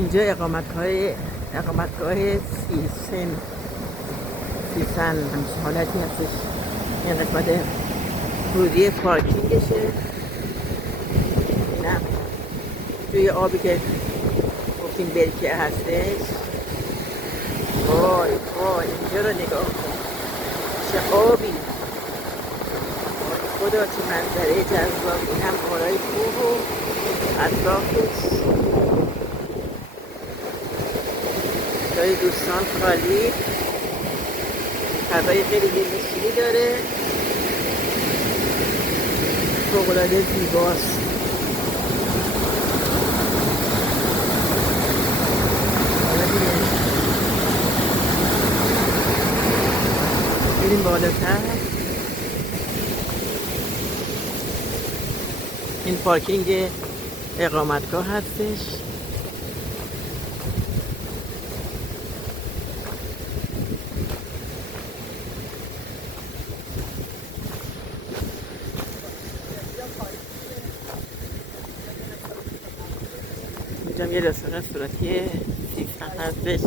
اینجا اقامتگاه سیسن همچین حالتی هستش. این قسمت ورودی پارکینگشه. اینم توی آبی که گفتیم برکه هستش. وای وای اینجا رو نگاه کن، چه آبی، وای خدا چه منظره جذاب. این هم آرای کوه و اطرافش جای دوستان خالی، هوای خیلی دلنشینی داره، فوق‌العاده زیباست. بریم بالاتر. این پارکینگ اقامتگاه هستش. اینجا یه رستوران صورتی سیستم هستش.